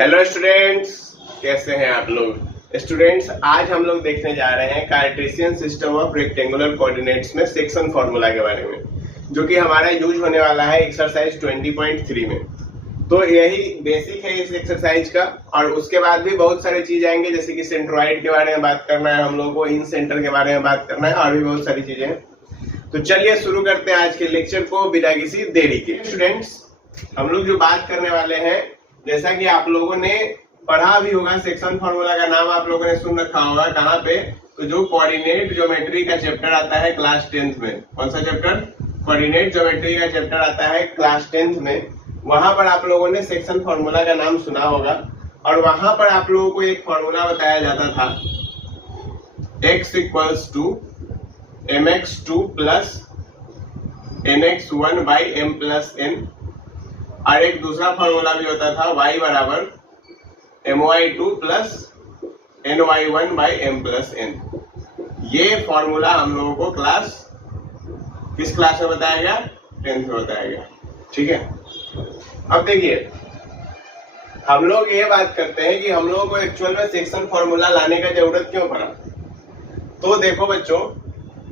Hello students, कैसे हैं आप लोग। स्टूडेंट्स, आज हम लोग देखने जा रहे हैं Cartesian system of rectangular coordinates में सेक्शन फॉर्मूला के बारे में, जो कि हमारा यूज होने वाला है एक्सरसाइज 20.3 में। तो यही बेसिक है इस एक्सरसाइज का, और उसके बाद भी बहुत सारी चीज आएंगे, जैसे कि सेंट्रोइड के बारे में बात करना है हम लोगों को, इन सेंटर के बारे में बात करना है, और भी बहुत सारी चीजें हैं। तो चलिए शुरू करते हैं आज के लेक्चर को बिना किसी देरी के। स्टूडेंट्स, हम लोग जो बात करने वाले हैं, जैसा कि आप लोगों ने पढ़ा भी होगा, सेक्शन फॉर्मूला का नाम आप लोगों ने सुन रखा होगा। कहाँ पे? तो जो कोऑर्डिनेट ज्योमेट्री का चैप्टर आता है क्लास 10th में। कौन सा चैप्टर? कोऑर्डिनेट ज्योमेट्री का चैप्टर आता है क्लास 10th में। वहां पर आप लोगों ने सेक्शन फॉर्मूला का नाम सुना होगा, और वहां पर आप लोगों को एक फॉर्मूला बताया जाता था, x equals to mx2 plus nx1 by m plus n, और एक दूसरा फॉर्मूला भी होता था y बराबर my2 plus ny1 by m plus n। ये फॉर्मूला हम लोगों को किस क्लास में बताया गया? 10th में बताया गया। ठीक है, अब देखिए, हम लोग ये बात करते हैं कि हम लोगों को एक्चुअल में सेक्शन फॉर्मूला लाने का जरूरत क्यों पड़ा। तो देखो बच्चों,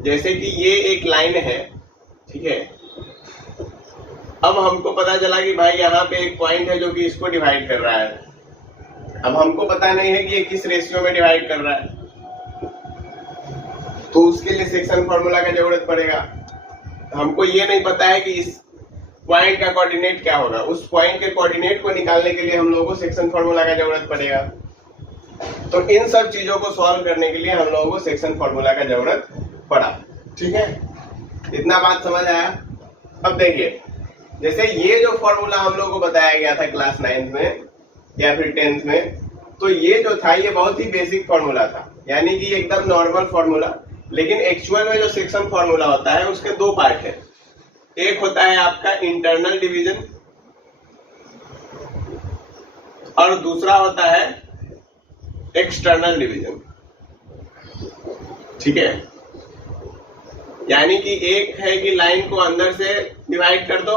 जैसे कि ये एक लाइन है, ठीक है। अब हमको पता चला कि भाई यहाँ पे एक पॉइंट है जो कि इसको डिवाइड कर रहा है। अब हमको पता नहीं है कि ये किस रेशियो में डिवाइड कर रहा है, तो उसके लिए सेक्शन फॉर्मूला का जरूरत पड़ेगा। हमको ये नहीं पता है कि इस पॉइंट का कोऑर्डिनेट क्या होगा। उस पॉइंट के कोऑर्डिनेट को निकालने के लिए हम लोगों को सेक्शन फॉर्मूला का जरूरत पड़ेगा। तो इन सब चीजों को सॉल्व करने के लिए हम लोगों को सेक्शन फॉर्मूला का जरूरत पड़ा। ठीक है, इतना बात समझ आया। अब देखिए, जैसे ये जो फॉर्मूला हम लोग को बताया गया था क्लास 9th में या फिर 10th में, तो ये जो था ये बहुत ही बेसिक फॉर्मूला था, यानी कि एकदम नॉर्मल फॉर्मूला। लेकिन एक्चुअल में जो सेक्शन फॉर्मूला होता है उसके दो पार्ट है। एक होता है आपका इंटरनल डिवीजन, और दूसरा होता है एक्सटर्नल डिवीजन। ठीक है, यानी कि एक है कि लाइन को अंदर से डिवाइड कर दो,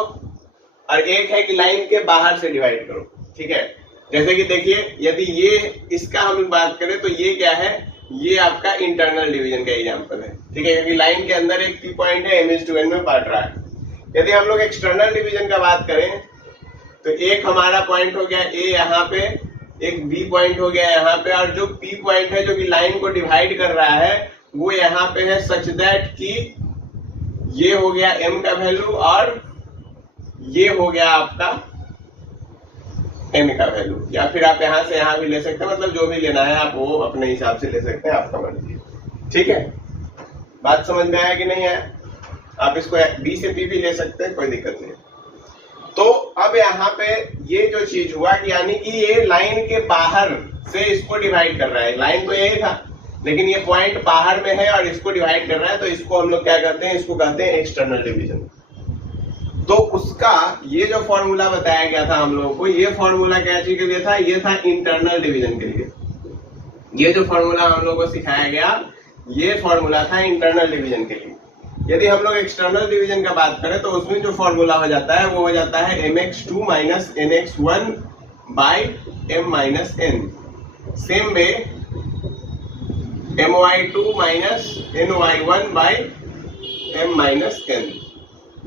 और एक है कि लाइन के बाहर से डिवाइड करो। ठीक है, जैसे कि देखिए, यदि ये इसका हम बात करें तो ये क्या है? ये आपका इंटरनल डिवीजन का एग्जांपल है। ठीक है, क्योंकि लाइन के अंदर एक पी पॉइंट है, m/n में बांट रहा है। यदि हम लोग एक्सटर्नल डिवीजन का बात करें तो एक हमारा पॉइंट हो गया ए यहाँ पे, एक बी पॉइंट हो गया यहाँ पे, और जो पी पॉइंट है जो कि लाइन को डिवाइड कर रहा है वो यहाँ पे है, सच दैट कि ये हो गया m का वैल्यू और ये हो गया आपका n का वैल्यू। या फिर आप यहां से यहां भी ले सकते हैं, मतलब जो भी लेना है आप वो अपने हिसाब से ले सकते हैं, आपका मर्जी। ठीक है, बात समझ में आया कि नहीं आया? आप इसको b से p भी ले सकते हैं, कोई दिक्कत नहीं। तो अब यहाँ पे ये जो चीज हुआ, यानी कि ये लाइन के बाहर से इसको डिवाइड कर रहा है। लाइन तो यही था, लेकिन ये पॉइंट बाहर में है और इसको डिवाइड कर रहा है, तो इसको हम लोग क्या करते हैं? इसको कहते हैं एक्सटर्नल डिवीजन। तो उसका ये जो फॉर्मूला बताया गया था हम लोगों को, ये फॉर्मूला क्या चीज के लिए था? ये था इंटरनल डिवीजन के लिए। ये जो फॉर्मूला हम लोगों को सिखाया गया, ये फॉर्मूला था इंटरनल डिवीजन के लिए। यदि हम लोग एक्सटर्नल डिवीजन का बात करें तो उसमें जो फॉर्मूला हो जाता है वो हो जाता है mx2 minus nx1 by m minus n। Same way my2 minus ny1 by m minus n।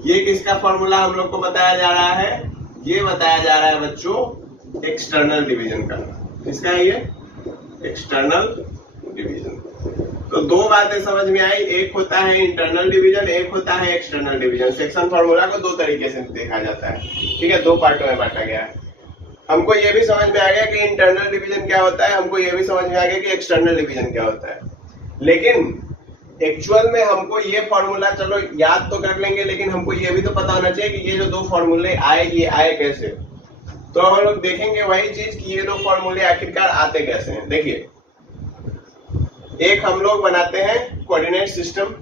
ये किसका फॉर्मूला हम लोग को बताया जा रहा है? ये बताया जा रहा है बच्चों एक्सटर्नल डिवीजन का। किसका है ये? External division. तो दो बातें समझ में आई, एक होता है इंटरनल डिवीजन, एक होता है एक्सटर्नल डिवीजन। सेक्शन फॉर्मूला को दो तरीके से देखा जाता है। ठीक है, दो पार्टों में बांटा गया है। हमको ये भी समझ में आ गया कि इंटरनल डिवीजन क्या होता है, हमको ये भी समझ में आ गया कि एक्सटर्नल डिवीजन क्या होता है। लेकिन एक्चुअल में हमको ये फॉर्मूला चलो याद तो कर लेंगे, लेकिन हमको ये भी तो पता होना चाहिए कि ये जो दो फॉर्मूले आए, ये आए कैसे। तो हम लोग देखेंगे वही चीज कि ये दो फॉर्मूले आखिरकार आते कैसे हैं। देखिए, एक हम लोग बनाते हैं कोऑर्डिनेट सिस्टम।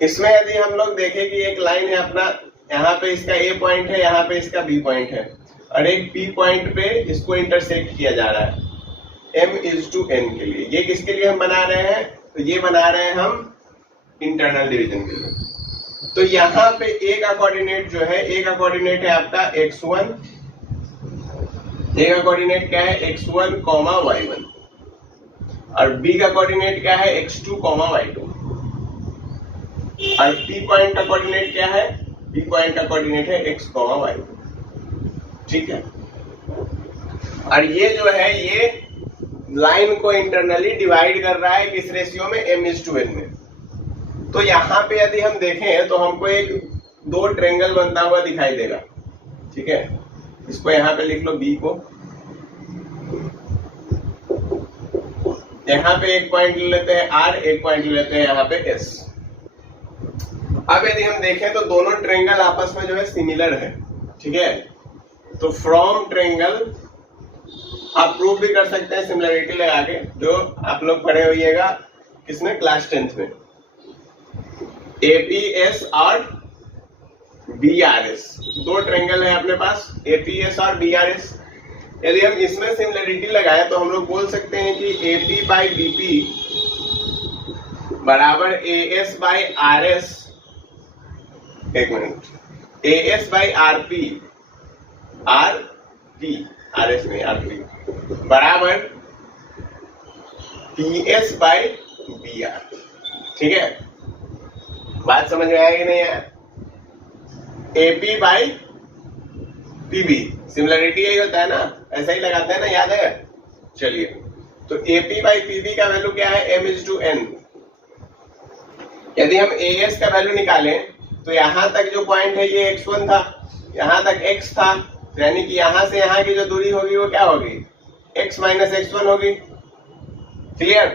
इसमें यदि हम लोग देखें कि एक लाइन है अपना, यहाँ पे इसका ए पॉइंट है, यहाँ पे इसका बी पॉइंट है, और एक पी पॉइंट पे इसको इंटरसेक्ट किया जा रहा है m/n के लिए। ये किसके लिए हम बना रहे हैं? तो ये बना रहे हैं हम इंटरनल डिवीजन के लिए। तो यहाँ पे ए का कोऑर्डिनेट जो है, ए का कोऑर्डिनेट है आपका x1, ए का कोऑर्डिनेट क्या है x1, y1 और बी का कोऑर्डिनेट क्या है x2, y2 और पी पॉइंट का कोऑर्डिनेट क्या है, पी पॉइंट का कोऑर्डिनेट है x, y2। ठीक है, और ये जो है ये लाइन को इंटरनली डिवाइड कर रहा है किस रेशियो में, m:n में। तो यहाँ पे यदि हम देखें तो हमको एक दो ट्रायंगल बनता हुआ दिखाई देगा। ठीक है, इसको यहाँ पे लिख लो बी को, यहाँ पे एक पॉइंट ले लेते हैं r, एक पॉइंट ले लेते हैं यहाँ पे s। अब यदि हम देखें तो दोनों ट्रायंगल आपस में जो है सिमिलर है। ठीक है, तो फ्रॉम ट्रायंगल आप प्रूव भी कर सकते हैं सिमिलरिटी लगा के, जो आप लोग पढ़े होइएगा किसमें, क्लास 10th में, APS और BRS। दो ट्रायंगल है अपने पास APS और BRS। यदि हम इसमें सिमिलरिटी लगाए तो हम लोग बोल सकते हैं कि AP बाई BP बराबर AS बाई RS, एक minute, AS by RP, RS नहीं RP बराबर PS बाई BR। ठीक है, बात समझ में आया कि नहीं आया? AP बाई PB, सिमिलरिटी यही होता है ना, ऐसा ही लगाते हैं ना, याद है? चलिए, तो AP बाई PB का वैल्यू क्या है, m:n। यदि हम AS का वैल्यू निकालें तो यहां तक जो पॉइंट है ये x1 था, यहां तक x था, यानी कि यहां से यहां की जो दूरी होगी वो क्या होगी, x माइनस x1 होगी। क्लियर?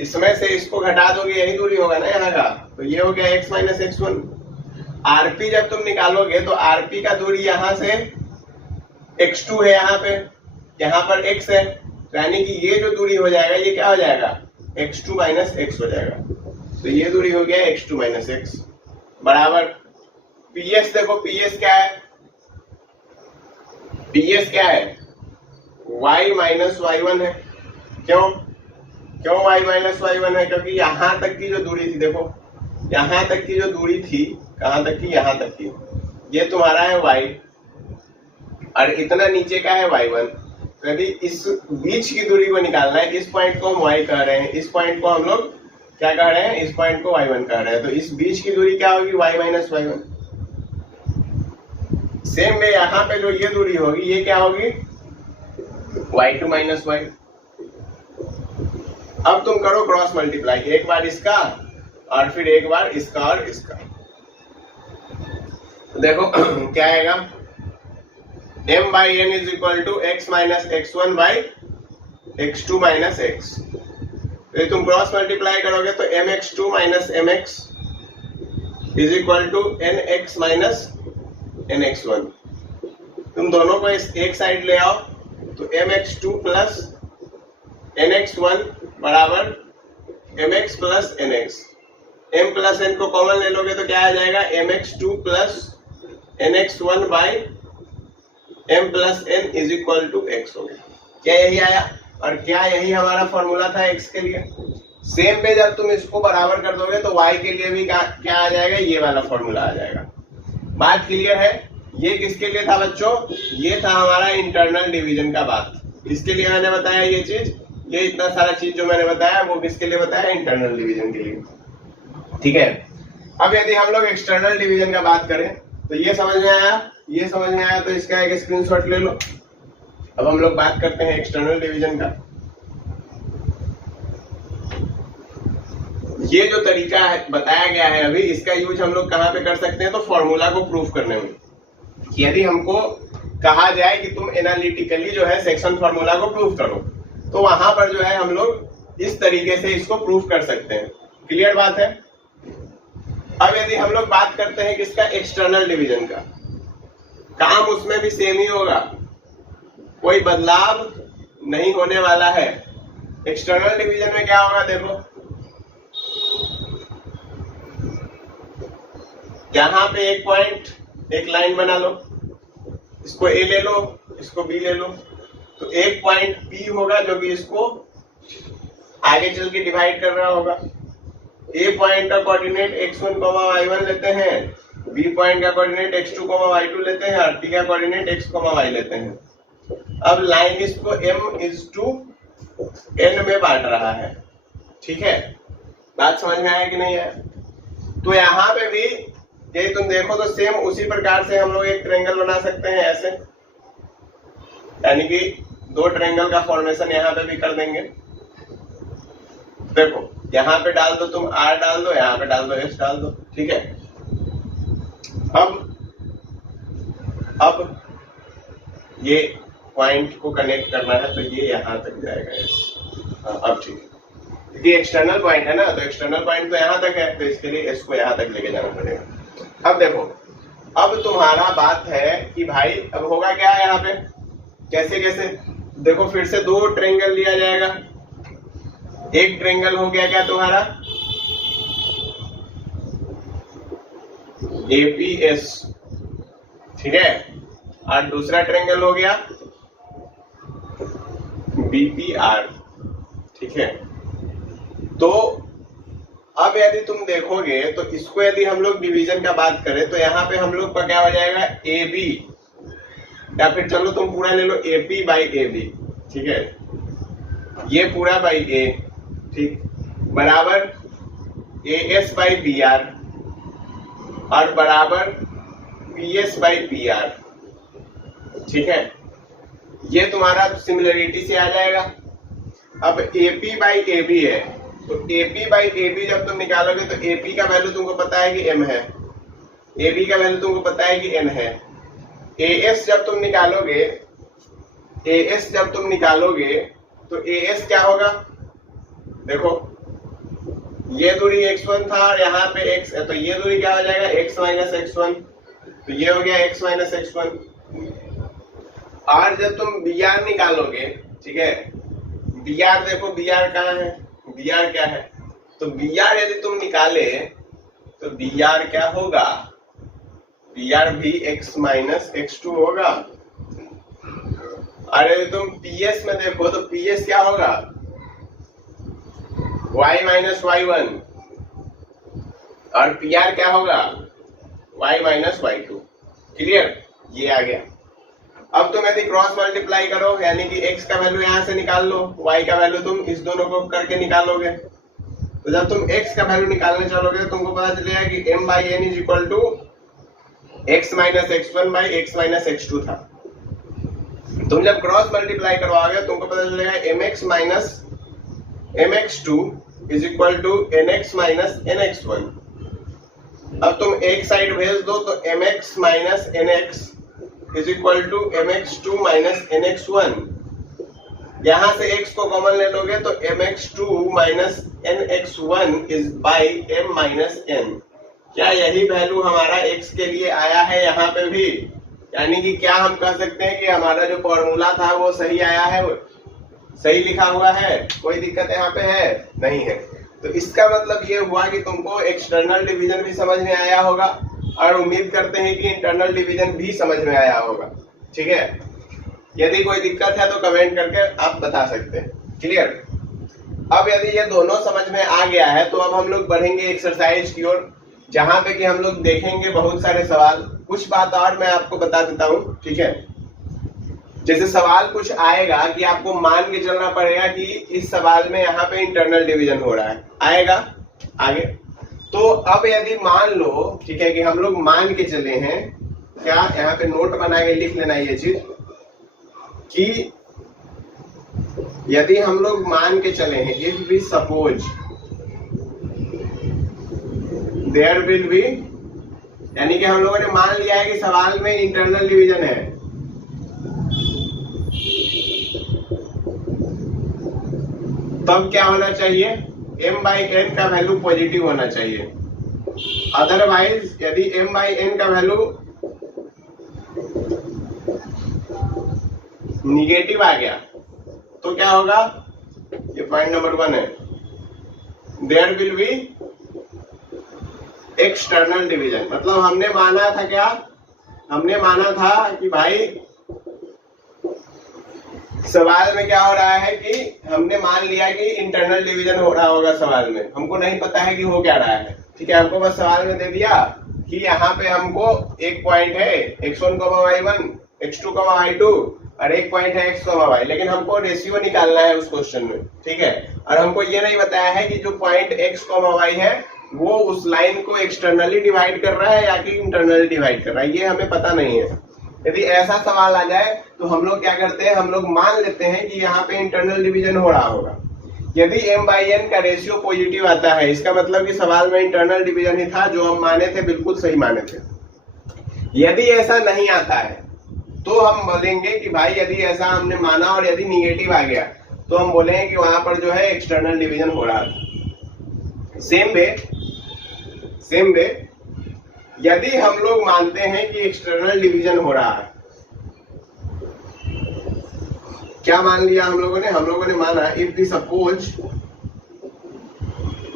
इसमें से इसको घटा दोगे, यही दूरी होगा ना यहाँ का, तो ये हो गया x माइनस x1। RP जब तुम निकालोगे तो RP का दूरी यहाँ से x2 है, यहाँ पर x है, यानी कि ये जो दूरी हो जाएगा ये क्या हो जाएगा, x2 माइनस x हो जाएगा। तो ये दूरी हो गया x2 माइनस x बराबर PS। देखो PS क्या है, PS क्या है, y माइनस y1 है। क्यों y माइनस y1 है, क्योंकि यहां तक की जो दूरी थी, देखो यहां तक की जो दूरी थी, कहां तक की, यहां तक की, ये तुम्हारा है y और इतना नीचे का है y1। तो यदि इस बीच की दूरी को निकालना है, इस पॉइंट को हम y कह रहे हैं, इस पॉइंट को हम लोग क्या कह रहे हैं, इस पॉइंट को y1 कह रहे हैं, तो इस बीच की दूरी क्या होगी, y minus y1। Same way यहाँ पे जो ये दूरी होगी ये क्या होगी, y2 माइनस y। अब तुम करो क्रॉस मल्टीप्लाई, एक बार इसका और फिर एक बार इसका और इसका। तो देखो क्या आएगा, m by n is equal to x minus x1 by x2 minus x। तो तुम क्रॉस मल्टीप्लाई करोगे तो mx2 minus mx is equal to nx minus nx1। तुम दोनों को इस एक साइड ले आओ तो mx2 प्लस nx1 बराबर mx plus nx। m plus n को कॉमन ले लोगे तो क्या आ जाएगा, mx2 plus nx1 by m plus n is equal to x हो गया। क्या यही आया? और क्या यही हमारा फॉर्मूला था x के लिए? सेम पे जब तुम इसको बराबर कर दोगे तो y के लिए भी क्या आ जाएगा, ये वाला फॉर्मूला आ जाएगा। बात क्लियर है? ये किसके लिए था बच्चों? ये था हमारा इंटरनल डिवीजन का बात। इसके लिए मैंने बताया ये चीज, ये इतना सारा चीज जो मैंने बताया वो किसके लिए बताया, इंटरनल डिवीजन के लिए। ठीक है, अब यदि हम लोग एक्सटर्नल डिवीजन का बात करें तो ये समझ में आया, ये समझ में आया तो इसका एक स्क्रीनशॉट ले लो। अब हम लोग बात करते हैं एक्सटर्नल डिवीजन का। ये जो तरीका है बताया गया है अभी, इसका यूज हम लोग कहाँ पे कर सकते हैं, तो फॉर्मूला को प्रूफ करने में। यदि हमको कहा जाए कि तुम एनालिटिकली जो है सेक्शन फॉर्मूला को प्रूफ करो, तो वहां पर जो है हम लोग इस तरीके से इसको प्रूफ कर सकते हैं। क्लियर बात है? अब यदि हम लोग बात करते हैं किसका, एक्सटर्नल डिवीजन का, काम उसमें भी सेम ही होगा, कोई बदलाव नहीं होने वाला है। एक्सटर्नल डिवीजन में क्या होगा, देखो यहां पे एक पॉइंट, एक लाइन बना लो, इसको ए ले लो, इसको बी ले लो, तो एक पॉइंट पी होगा जो कि इसको आगे चल के डिवाइड कर रहा होगा। ए पॉइंट का कोऑर्डिनेट x1, y1 लेते हैं, बी पॉइंट का कोऑर्डिनेट x2, y2 लेते हैं और टी का कोऑर्डिनेट x, y लेते हैं। अब लाइन इसको m/n में बांट रहा है, ठीक है। बात समझ में आया कि नहीं है? तो यहाँ पे भी यदि तुम देखो तो सेम उसी प्रकार से हम लोग एक ट्रायंगल बना सकते हैं ऐसे, यानी कि दो ट्रायंगल का फॉर्मेशन यहाँ पे भी कर देंगे। देखो यहाँ पे डाल दो तुम r डाल दो, यहाँ पे डाल दो s डाल दो, ठीक है। अब ये पॉइंट को कनेक्ट करना है तो ये यहाँ तक जाएगा s। हाँ अब ठीक है, क्योंकि एक्सटर्नल पॉइंट है ना, तो एक्सटर्नल पॉइंट तो यहाँ तक है, तो इसके लिए इसको यहाँ तक लेके जाना पड़ेगा। अब देखो, अब तुम्हारा बात है कि भाई अब होगा क्या यहाँ पे, कैसे कैसे देखो, फिर से दो ट्रायंगल लिया जाएगा। एक ट्रायंगल हो गया क्या तुम्हारा APS, ठीक है, और दूसरा ट्रायंगल हो गया BPR, ठीक है। तो अब यदि तुम देखोगे तो इसको यदि हम लोग डिवीजन का बात करें तो यहाँ पे हम लोग का क्या हो जाएगा AB, या फिर चलो तुम पूरा ले लो AP/AB, ठीक है, ये पूरा बाई A, ठीक, बराबर AS/BR और बराबर PS/PR, ठीक है। ये तुम्हारा सिमिलरिटी से आ जाएगा। अब AP/AB है, तो AP/AB जब तुम निकालोगे तो AP का वैल्यू तुमको पता है कि m है, AB का वैल्यू तुमको पता है कि n है। AS जब तुम निकालोगे तो AS क्या होगा, देखो ये दूरी x1 था और यहाँ पे x है, तो ये दूरी क्या हो जाएगा x-x1, तो ये हो गया x-x1। और जब तुम BR निकालोगे, ठीक है, BR देखो BR कहाँ है, BR क्या है, तो BR यदि तुम निकाले तो BR क्या होगा, BR भी x-x2 होगा। और यदि तुम PS में देखो तो PS क्या होगा y-y1, और PR क्या होगा y-y2। क्लियर, ये आ गया। अब तुम यदि क्रॉस मल्टीप्लाई करो, यानी कि x का वैल्यू यहाँ से निकाल लो, y का वैल्यू तुम इस दोनों को करके निकालोगे, तो जब तुम x का वैल्यू निकालने चलोगे तो तुमको पता चलेगा कि m/n = x-x1/x-x2 था। तुम जब क्रॉस मल्टीप्लाई करवाओगे तुमको पता चलेगा mx-mx2 = nx-nx1। अब तुम एक साइड भेज दो तो mx-nx = mx2 - nx1। यहाँ से x को कॉमन ले लोगे तो mx2 - nx1 /m - n। क्या यही वैल्यू हमारा x के लिए आया है यहाँ पे भी? यानी कि क्या हम कह सकते हैं कि हमारा जो फॉर्मूला था वो सही आया है, सही लिखा हुआ है, कोई दिक्कत यहाँ पे है नहीं है। तो इसका मतलब ये हुआ कि तुमको एक्सटर्नल डिवीजन भी समझ में आया होगा, और उम्मीद करते हैं कि इंटरनल डिवीजन भी समझ में आया होगा, ठीक है। यदि कोई दिक्कत है तो कमेंट करके आप बता सकते हैं। क्लियर। अब यदि ये दोनों समझ में आ गया है तो अब हम लोग बढ़ेंगे एक्सरसाइज की ओर, जहां पे कि हम लोग देखेंगे बहुत सारे सवाल। कुछ बात और मैं आपको बता देता हूँ, ठीक है। जैसे सवाल कुछ आएगा कि आपको मान के चलना पड़ेगा कि इस सवाल में यहाँ पे इंटरनल डिवीजन हो रहा है, आएगा आगे। तो अब यदि मान लो, ठीक है, कि हम लोग मान के चले हैं, क्या यहाँ पे नोट बना के लिख लेना ये चीज कि यदि हम लोग मान के चले हैं, if we suppose there will be, यानी कि हम लोगों ने मान लिया है कि सवाल में इंटरनल डिवीजन है, तब क्या होना चाहिए, m/n का वैल्यू पॉजिटिव होना चाहिए। अदरवाइज यदि m/n का वैल्यू निगेटिव आ गया तो क्या होगा, ये पॉइंट नंबर 1 है, there will be external division. मतलब हमने माना था क्या, हमने माना था कि भाई सवाल में क्या हो रहा है कि हमने मान लिया कि इंटरनल डिवीजन हो रहा होगा सवाल में, हमको नहीं पता है कि हो क्या रहा है, ठीक है। हमको बस सवाल में दे दिया कि यहाँ पे हमको एक पॉइंट है x1, y1, x2, y2, और एक पॉइंट है x, y, लेकिन हमको रेशियो निकालना है उस क्वेश्चन में, ठीक है। और हमको ये नहीं बताया है कि जो पॉइंट x, y है वो उस लाइन को एक्सटर्नली डिवाइड कर रहा है या कि इंटरनली डिवाइड कर रहा है, ये हमें पता नहीं है। यदि ऐसा सवाल आ जाए तो हम लोग क्या करते हैं, हम लोग मान लेते हैं कि यहाँ पे इंटरनल डिवीजन हो रहा होगा। यदि m/n का रेशियो पॉजिटिव आता है, इसका मतलब कि सवाल में इंटरनल डिवीजन ही था, जो हम माने थे बिल्कुल सही माने थे। यदि ऐसा नहीं आता है तो हम बोलेंगे कि भाई यदि ऐसा हमने माना और यदि निगेटिव आ गया तो हम बोलेंगे कि वहां पर जो है एक्सटर्नल डिवीजन हो रहा था। सेम वे यदि हम लोग मानते हैं कि एक्सटर्नल डिवीजन हो रहा है, क्या मान लिया हम लोगों ने माना if the suppose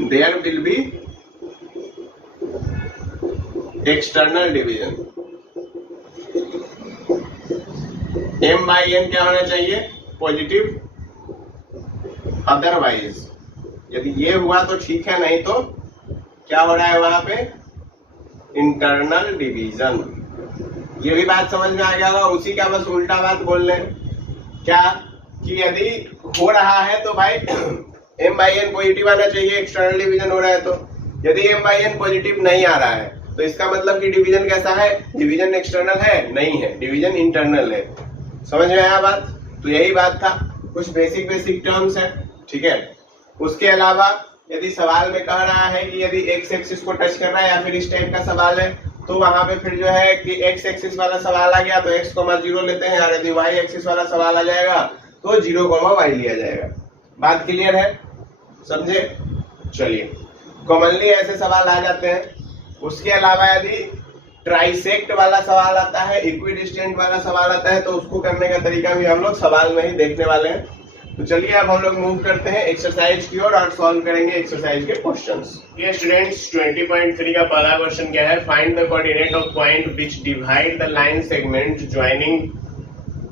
there will be external division, m/n क्या होना चाहिए, पॉजिटिव, अदरवाइज यदि ये हुआ तो ठीक है, नहीं तो क्या हो रहा है वहां पे, इंटरनल डिवीजन। ये भी बात समझ में आ गया होगा। उसी का बस उल्टा बात बोल रहे हैं, क्या कि यदि हो रहा है तो भाई m/n पॉजिटिव आना चाहिए, एक्सटर्नल डिवीजन हो रहा है तो। यदि m/n पॉजिटिव नहीं आ रहा है तो इसका मतलब कि डिवीजन कैसा है, डिवीजन एक्सटर्नल है, नहीं है, डिवीजन इंटरनल है। समझ में आया बात? तो यही बात था, कुछ बेसिक टर्म्स है, ठीक है। उसके अलावा यदि सवाल में कह रहा है कि यदि x एक्सिस को टच कर रहा है या फिर इस टाइप का सवाल है तो वहां पे फिर जो है कि x एक्सिस वाला सवाल आ गया तो x, 0 लेते हैं, और यदि y एक्सिस वाला सवाल आ जाएगा तो 0, y लिया जाएगा। बात क्लियर है, समझे? चलिए, कॉमनली ऐसे सवाल आ जाते हैं। उसके अलावा यदि ट्राइसेक्ट वाला सवाल आता है, इक्विडिस्टेंट वाला सवाल आता है तो उसको करने का तरीका भी हम लोग सवाल में ही देखने वाले हैं। तो चलिए अब हम लोग मूव करते हैं एक्सरसाइज की ओर और सॉल्व करेंगे एक्सरसाइज के क्वेश्चंस। ये स्टूडेंट्स 20.3 का पहला क्वेश्चन क्या है, find the coordinate of point which divide the line segment joining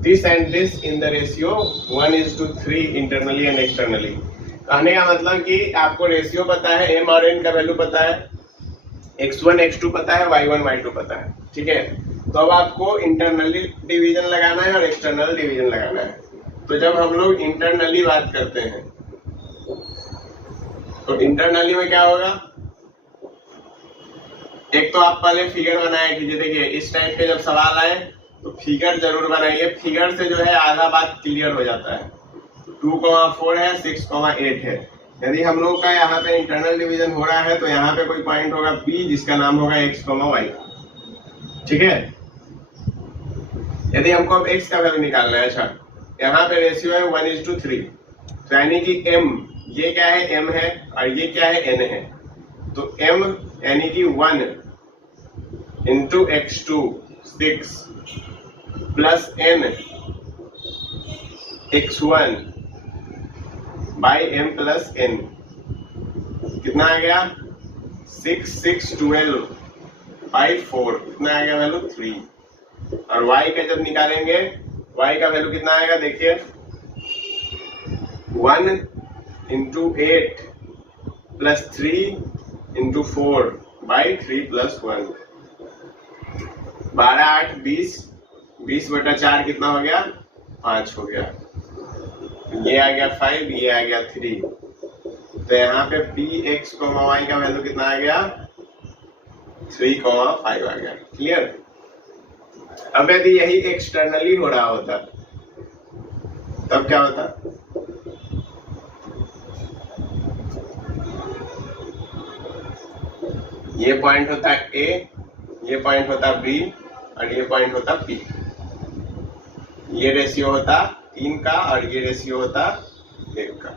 this and this in the ratio 1:3 internally and externally. कहने का मतलब कि आपको रेशियो पता है, m और n का वैल्यू पता है, x1 x2 पता है, y1 y2 पता है, ठीक है। तो अब आपको इंटरनली डिवीजन लगाना है और एक्सटर्नल डिवीजन लगाना है। तो जब हम लोग इंटरनली बात करते हैं तो इंटरनली में क्या होगा, एक तो आप पहले फिगर बनाए कीजिए। देखिए इस टाइप के जब सवाल आए तो फिगर जरूर बनाइए, फिगर से जो है आधा बात क्लियर हो जाता है। 2,4 है, 6,8 है। यदि हम लोग का यहाँ पे इंटरनल डिवीजन हो रहा है तो यहाँ पे कोई पॉइंट होगा P जिसका नाम होगा x, y, ठीक है। यदि हमको अब x का वैल्यू निकालना है, अच्छा यहाँ पे रेशियो है 1:3, तो यानी कि m, ये क्या है, m है, और ये क्या है, n है। तो m यानी कि 1 into x2 6 plus n x1 by m plus n, कितना आ गया, 6 6 12 बाई 4, कितना आ गया वैल्यू 3। और y का जब निकालेंगे, y का वैल्यू कितना आएगा, देखिए 1 into 8 plus 3 into 4 by 3 plus 1, 12 8 20, 20/4 कितना हो गया, 5 हो गया। ये आ गया 5, ये आ गया 3। तो यहाँ पे px, y का वैल्यू कितना आ गया, 3,5 आ गया। क्लियर? अब यदि यही एक्सटर्नली हो रहा होता तब क्या होता, ये पॉइंट होता A, ये पॉइंट होता B और ये पॉइंट होता P। ये रेशियो होता 3 का और ये रेशियो होता 1 का।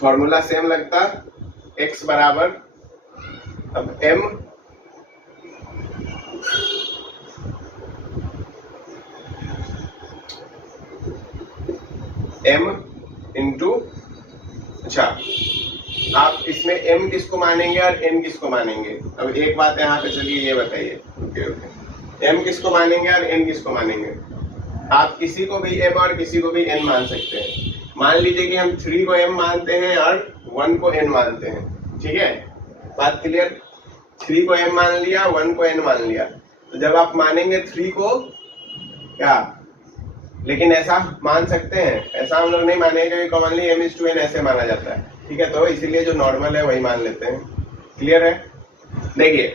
फॉर्मूला सेम लगता, x बराबर, अब m इंटू, अच्छा आप इसमें m किसको मानेंगे और n किसको मानेंगे। अब एक बात यहाँ पे चलिए ये बताइए, ओके, m किसको मानेंगे और n किसको मानेंगे। आप किसी को भी m और किसी को भी n मान सकते हैं। मान लीजिए कि हम 3 को m मानते हैं और 1 को n मानते हैं, ठीक है, बात क्लियर। 3 को m मान लिया, 1 को n मान लिया। तो जब आप मानेंगे 3 को क्या, लेकिन ऐसा मान सकते हैं, ऐसा हम लोग नहीं मानेंगे कि कॉमनली m/n ऐसे माना जाता है, ठीक है। तो इसीलिए जो नॉर्मल है वही मान लेते हैं। क्लियर है? देखिए,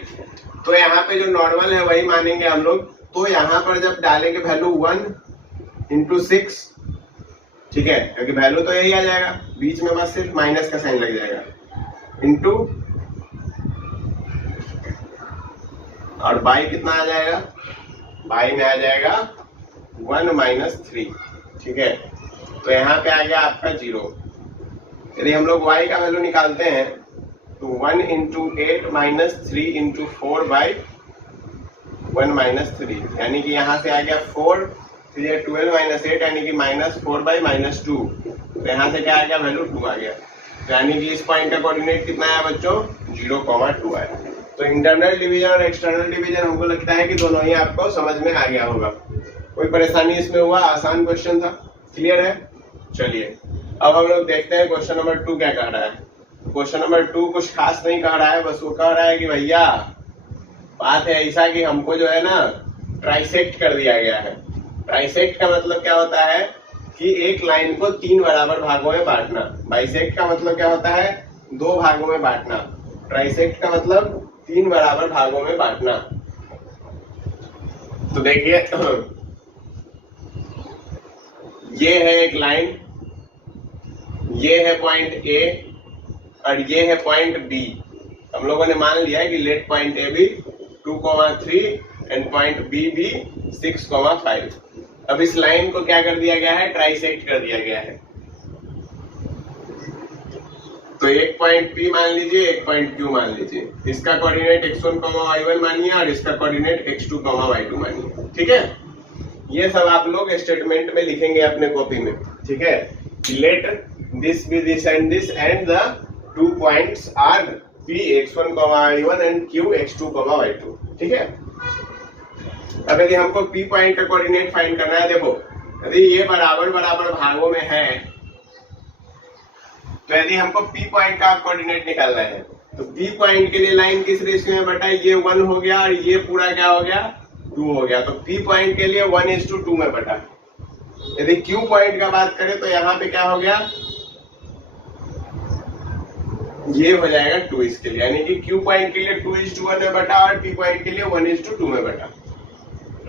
तो यहाँ पे जो नॉर्मल है वही मानेंगे हम लोग। तो यहाँ पर जब डालेंगे वैल्यू 1 × 6, ठीक है, क्योंकि वैल्यू तो यही आ जाएगा, बीच में बस सिर्फ माइनस का साइन लग जाएगा, इंटू, और बाई कितना आ जाएगा, बाई में आ जाएगा 1 - 3, ठीक है। तो यहाँ पे आ गया आपका 0। यदि हम लोग y का वैल्यू निकालते हैं तो 1 × 8 - 3 × 4/1 - 3, यानी कि यहाँ से आ गया 4, तो ये 12 - 8 यानी कि -4/-2। तो यहाँ से क्या आ गया, वैल्यू 2 आ गया। यानी कि इस पॉइंट का कोऑर्डिनेट कितना है बच्चों, 0, 2 आया। तो इंटरनल डिवीजन और एक्सटर्नल डिवीजन हमको लगता है कि दोनों ही आपको समझ में आ गया होगा। कोई परेशानी इसमें हुआ? आसान क्वेश्चन था। क्लियर है? चलिए अब हम लोग देखते हैं क्वेश्चन नंबर 2 क्या कह रहा है। क्वेश्चन नंबर 2 कुछ खास नहीं कह रहा है, बस वो कह रहा है कि भैया बात है ऐसा कि हमको जो है ना ट्राइसेक्ट कर दिया गया है। ट्राइसेक्ट का मतलब क्या होता है कि एक लाइन को 3 बराबर भागों में बांटना। बाइसेक्ट का मतलब क्या होता है, 2 भागों में बांटना। ट्राइसेक्ट का मतलब 3 बराबर भागों में बांटना। तो देखिए, ये है एक लाइन, ये है पॉइंट A और ये है पॉइंट B। हम लोगों ने मान लिया है कि लेट पॉइंट A भी 2,3 एंड पॉइंट B भी 6,5। अब इस लाइन को क्या कर दिया गया है, ट्राइसेक्ट कर दिया गया है। तो एक पॉइंट P मान लीजिए, एक पॉइंट Q मान लीजिए। इसका कोऑर्डिनेट x1, y1 मानिए और इसका कोऑर्डिनेट x2, y2 मानिए, ठीक है। ये सब आप लोग स्टेटमेंट में लिखेंगे अपने कॉपी में, ठीक है। Let this be this and the 2 points are P x1, y1 and Q x2, y2, ठीक है। अब यदि हमको P पॉइंट का कोऑर्डिनेट फाइंड करना है, देखो यदि ये बराबर बराबर भागों में है तो यदि हमको P पॉइंट का कोऑर्डिनेट निकालना है तो P पॉइंट के लिए लाइन किस रेशियो में बटा, ये 1 हो गया और ये पूरा क्या हो गया, 2 हो गया। तो P पॉइंट के लिए 1:2 में बटा। यदि Q पॉइंट का बात करें तो यहाँ पे क्या हो गया, ये हो जाएगा 2 इसके लिए, यानी कि Q पॉइंट के लिए 2:1 में बटा और P पॉइंट के लिए 1:2 में बटा।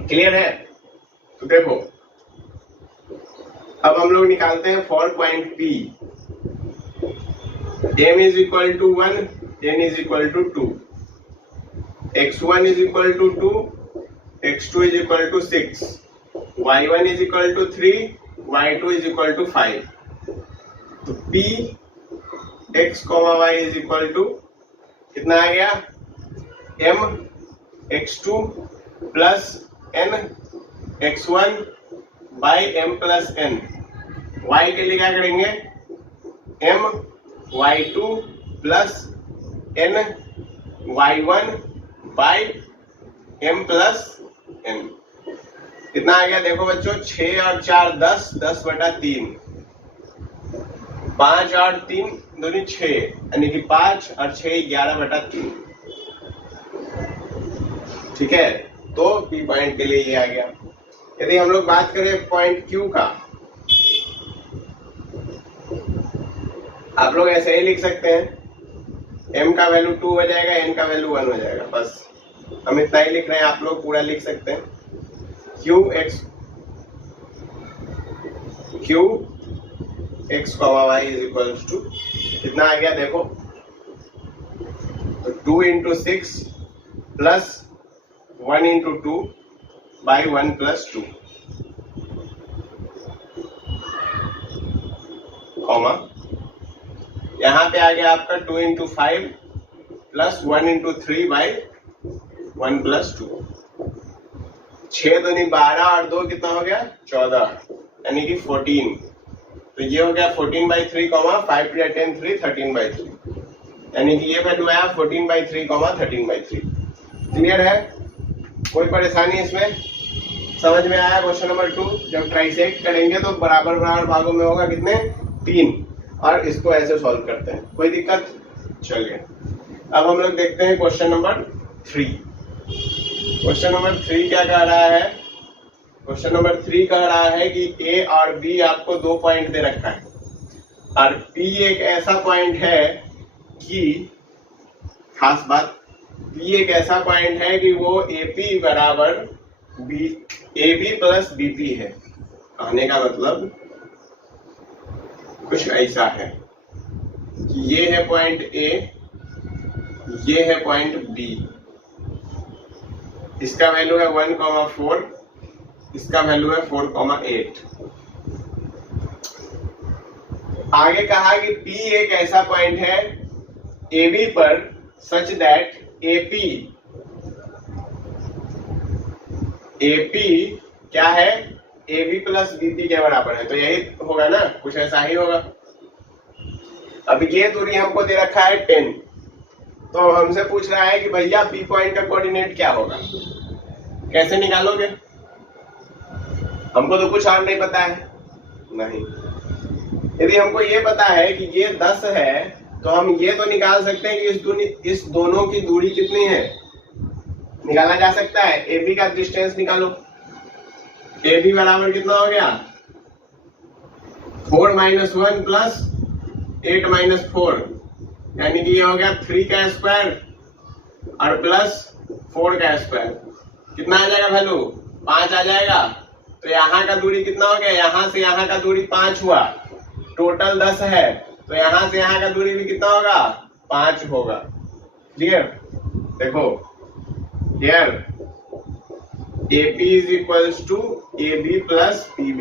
क्लियर है? तो देखो अब हम लोग निकालते हैं for point P। m is equal to 1, n is equal to 2, x1 is equal to 2, x2 is equal to 6, y1 is equal to 3, y2 is equal to 5। तो P x, y is equal to कितना आ गया, m x2 plus n x1 by m plus n। y के लिए क्या करेंगे, m y2 plus n y1 by m plus n। कितना आ गया देखो बच्चों, 6 और 4 10, 10/3, 5 और 3 दूनी 6, यानी कि 5 और 6 11/3, ठीक है। तो P पॉइंट के लिए ये आ गया। यदि हम लोग बात करें पॉइंट Q का, आप लोग ऐसे ही लिख सकते हैं, m का वैल्यू 2 हो जाएगा, n का वैल्यू 1 हो जाएगा, बस हम इतना ही लिख रहे हैं। आप लोग पूरा लिख सकते हैं, q x y is equal to कितना आ गया देखो, तो 2 × 6 प्लस 1 × 2 बाई 1 + 2, कॉमा यहाँ पे आ गया आपका 2 × 5 प्लस 1 × 3 बाई 1 + 2। 6 दूनी 12 और 2 कितना हो गया, 14, यानी कि 14। तो ये हो गया 14/3, 5 × 10 3, 13/3, यानी कि ये वैल्यू आया 14/3, 13/3। क्लियर है? कोई परेशानी इसमें? समझ में आया? क्वेश्चन नंबर 2 जब ट्राइसेक्ट करेंगे तो बराबर बराबर भागों में होगा कितने, 3, और इसको ऐसे सॉल्व करते हैं, कोई दिक्कत? चलिए अब हम लोग देखते हैं क्वेश्चन नंबर 3। क्वेश्चन नंबर 3 क्या कह रहा है? क्वेश्चन नंबर 3 कह रहा है कि ए और बी आपको 2 पॉइंट दे रखा है और पी एक ऐसा पॉइंट है कि, खास बात, पी एक ऐसा पॉइंट है कि वो एपी बराबर बी AB प्लस बीपी है। कहने का मतलब कुछ ऐसा है कि ये है पॉइंट ए, ये है पॉइंट बी, इसका वैल्यू है 1,4, इसका वैल्यू है 4,8। आगे कहा कि P एक ऐसा पॉइंट है AB पर सच दैट AP क्या है? AB प्लस BP के बराबर है। तो यही होगा ना, कुछ ऐसा ही होगा। अब ये दूरी हमको दे रखा है 10, तो हमसे पूछ रहा है कि भैया P पॉइंट का कोऑर्डिनेट क्या होगा, कैसे निकालोगे? हमको तो कुछ और नहीं पता है। नहीं, यदि हमको ये पता है कि ये 10 है तो हम ये तो निकाल सकते हैं कि इस दोनों की दूरी कितनी है, निकाला जा सकता है। AB का डिस्टेंस निकालो। AB बराबर कितना हो गया? 4 - 1 प्लस 8 - 4, यानी कि ये हो गया 3 का स्क्वायर और प्लस 4 का स्क्वायर। कितना आ जाएगा वैल्यू? 5 आ जाएगा। तो यहाँ का दूरी कितना हो गया? यहाँ से यहाँ का दूरी 5 हुआ, टोटल 10 है, तो यहाँ से यहाँ का दूरी भी कितना होगा? 5 होगा। क्लियर? देखो here AP is equals to AB plus PB।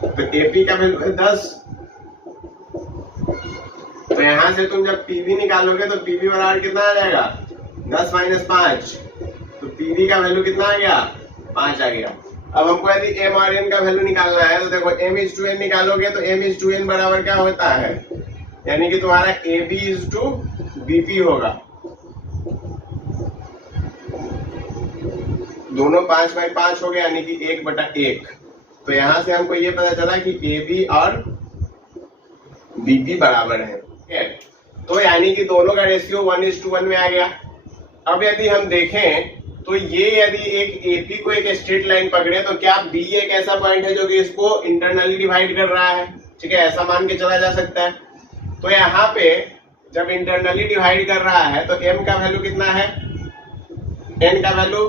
तो AP का वैल्यू है 10, तो यहाँ से तुम जब PB निकालोगे तो PB बराबर कितना आ जाएगा? 10 - 5, तो PB का वैल्यू कितना आ गया? 5 आ गया। अब हमको यदि M और N का वैल्यू निकालना है तो देखो M/N निकालोगे तो M/N बराबर क्या होता है? यानी कि तुम्हारा AB/BP होगा। दोनों 5/5 हो गए, यानी कि 1/1। तो यहां से हमको ये पता चला कि AB और BP बराबर है। तो यानी कि दोनों का रेशियो 1:1 में आ गया। अब यदि हम देखें तो ये यदि एक AP को एक स्ट्रेट लाइन पकड़े तो क्या B एक ऐसा पॉइंट है जो कि इसको इंटरनली डिवाइड कर रहा है? ठीक है, ऐसा मान के चला जा सकता है। तो यहाँ पे जब इंटरनली डिवाइड कर रहा है तो M का वैल्यू कितना है? N का वैल्यू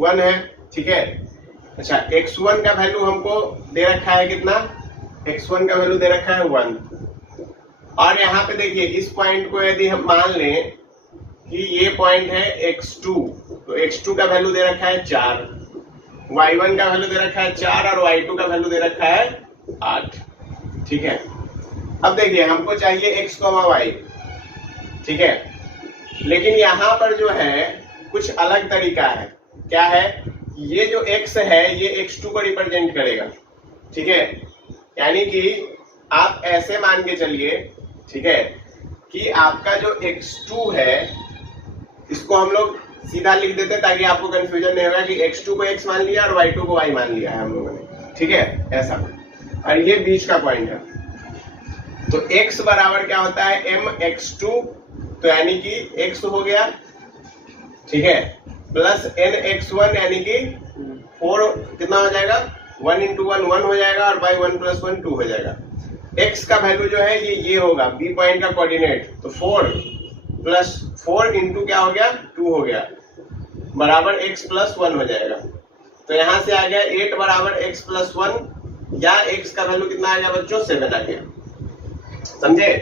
1 है। ठीक है, अच्छा, x1 का वैल्यू हमको दे रखा है कितना? x1 का वैल्यू दे रखा है 1। और यहाँ पे देखिए इस पॉइंट को यदि हम मान लें कि ये पॉइंट है x2, तो x2 का वैल्यू दे रखा है 4, y1 का वैल्यू दे रखा है 4 और y2 का वैल्यू दे रखा है 8। ठीक है, अब देखिए हमको चाहिए x, y। ठीक है, लेकिन यहाँ पर जो है कुछ अलग तरीका है। क्या है? ये जो x है ये x2 को रिप्रेजेंट करेगा। ठीक है, यानी कि आप ऐसे मान के चलिए, ठीक है, कि आपका जो x2 है इसको हम लोग सीधा लिख देते ताकि आपको कंफ्यूजन नहीं होगा कि x2 को x मान लिया और y2 को y मान लिया है हम लोगों ने। ठीक है, ऐसा। और ये बीच का पॉइंट है, तो x बराबर क्या होता है? mx2, तो यानी कि x हो गया, ठीक है, प्लस nx1 यानी कि 4 कितना हो जाएगा? 1 × 1 1 हो जाएगा और by 1 + 1 2 हो जाएगा। x का वैल्यू जो है ये होगा B पॉइंट का कोऑर्डिनेट, तो 4 + 4 × क्या हो गया? 2 हो गया, बराबर x + 1 हो जाएगा। तो यहाँ से आ गया 8 बराबर x + 1, या x का वैल्यू कितना आ गया बच्चों? 7 आ गया। समझे?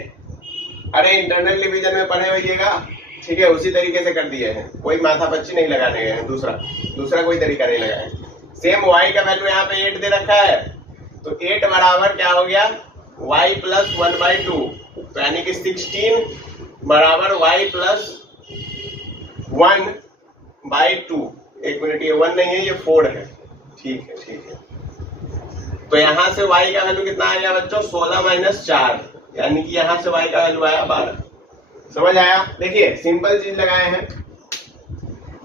अरे इंटरनल डिवीजन में पढ़े होइएगा। ठीक है, उसी तरीके से कर दिए हैं, कोई माथा पच्ची नहीं लगाने गए हैं, दूसरा कोई तरीका नहीं लगाया है। सेम y का वैल्यू यहाँ पे 8 दे रखा है, तो 8 बराबर क्या हो गया? y + 1/2, तो यानी कि 16 बराबर y + 1/2। एक मिनट, ये 1 नहीं है, ये 4 है। ठीक है, ठीक है। तो यहाँ से y का वैल्यू कितना आ गया बच्चों? 16 - 4, यानी कि यहाँ से y का वैल्यू आया 12। समझ आया? देखिए सिंपल चीज लगाए हैं।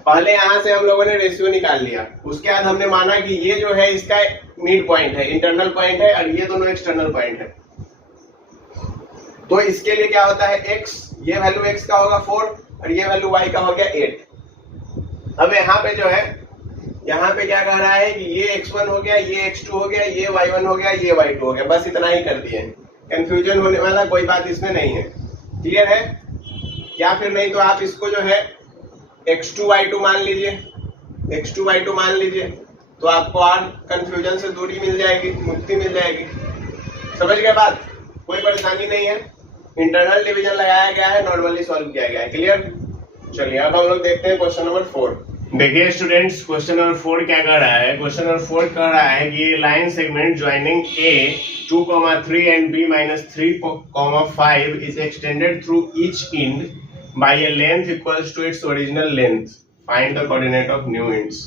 पहले यहाँ से हम लोगों ने रेशियो निकाल लिया, उसके बाद हमने माना कि ये जो है इसका मिड पॉइंट है, इंटरनल पॉइंट है, और ये दोनों एक्सटर्नल पॉइंट है। तो इसके लिए क्या होता है? x, ये वैल्यू x का होगा 4 और ये वैल्यू y का हो गया 8। अब यहाँ पे जो है, यहाँ पे क्या कह रहा है कि ये x1 हो गया, ये x2 हो गया, ये y1 हो गया, ये y2 हो गया, बस इतना ही कर दिए। कंफ्यूजन होने वाला कोई बात इसमें नहीं है। क्लियर है? या फिर नहीं तो आप इसको जो है x2 y2 मान लीजिए, x2 y2 मान लीजिए, तो आपको और कंफ्यूजन से दूरी मिल जाएगी, मुक्ति मिल जाएगी। समझ गए बात? कोई परेशानी नहीं है। इंटरनल डिवीजन लगाया गया है, नॉर्मली सॉल्व किया गया है। क्लियर? चलिए अब हम लोग देखते हैं क्वेश्चन नंबर 4। देखिए स्टूडेंट्स, क्वेश्चन नंबर 4 क्या कर रहा है? क्वेश्चन नंबर 4 कह रहा है कि line segment joining A 2,3 and B -3,5 is extended through each end by a length equals to its original length. Find the coordinate of new ends.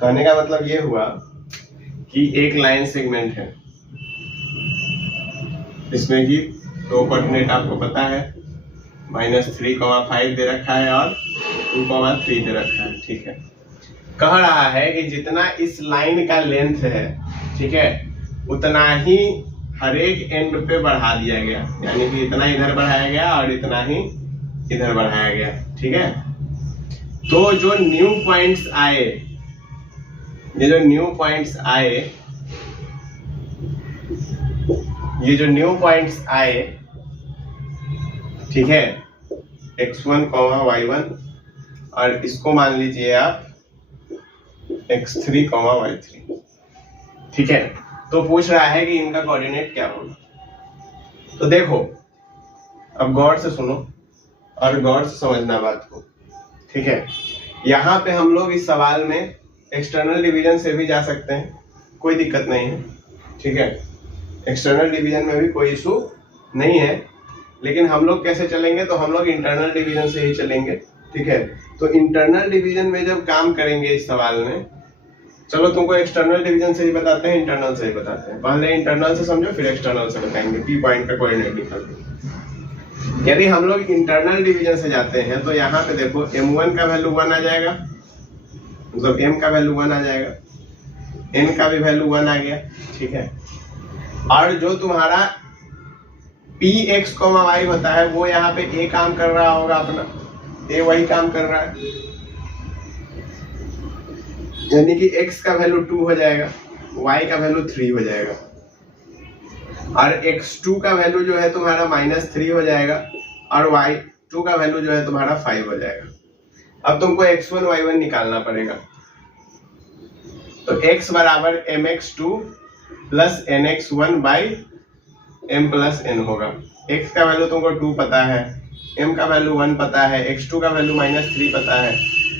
कहने का मतलब ये हुआ कि एक लाइन सेगमेंट है, इसमें कि दो कोऑर्डिनेट आपको पता है, -3,5 दे रखा है और 2,3 दे रखा है। ठीक है, कह रहा है कि जितना इस लाइन का लेंथ है, ठीक है, उतना ही हर एक एंड पे बढ़ा दिया गया, यानी कि इतना इधर बढ़ाया गया और इतना ही इधर बढ़ाया गया। ठीक है, तो जो न्यू पॉइंट्स आए, ये जो न्यू पॉइंट्स आए, ये जो न्यू पॉइंट्स आए, ठीक है, x1, y1 और इसको मान लीजिए आप x3, y3। ठीक है, तो पूछ रहा है कि इनका कोऑर्डिनेट क्या होगा। तो देखो, अब गौर से सुनो और गौर से समझना बात को। ठीक है, यहाँ पे हम लोग इस सवाल में एक्सटर्नल डिवीजन से भी जा सकते हैं, कोई दिक्कत नहीं है। ठीक है, एक्सटर्नल डिवीजन में भी कोई इशू नहीं है, लेकिन हम लोग कैसे चलेंगे? तो हम लोग इंटरनल डिवीजन से ही चलेंगे। ठीक है, तो इंटरनल डिवीजन में जब काम करेंगे इस सवाल में, चलो तुमको एक्सटर्नल डिवीजन से ही बताते हैं, इंटरनल से ही बताते हैं। पहले इंटरनल से समझो, फिर एक्सटर्नल से बताएंगे, पी पॉइंट का कोऑर्डिनेट निकालते। यदि हम लोग इंटरनल डिवीजन से जाते हैं तो यहाँ पे देखो m1 का वैल्यू 1 आ जाएगा, मतलब m का वैल्यू 1 आ जाएगा, n का भी वैल्यू 1 आ गया। ठीक है, और जो तुम्हारा px, y होता है वो यहाँ पे a काम कर रहा होगा, अपना a वही काम कर रहा है, यानी कि x का वैल्यू 2 हो जाएगा, y का वैल्यू 3 हो जाएगा, और x2 का वैल्यू जो है तुम्हारा -3 हो जाएगा, और y2 का वैल्यू जो है तुम्हारा 5 हो जाएगा। अब तुमको x1, y1 निकालना पड़ेगा। तो x बराबर mx2 plus nx1 by m plus n होगा। x का वैल्यू तुमको 2 पता है, m का वैल्यू 1 पता है, x2 का वैल्यू -3 पता है,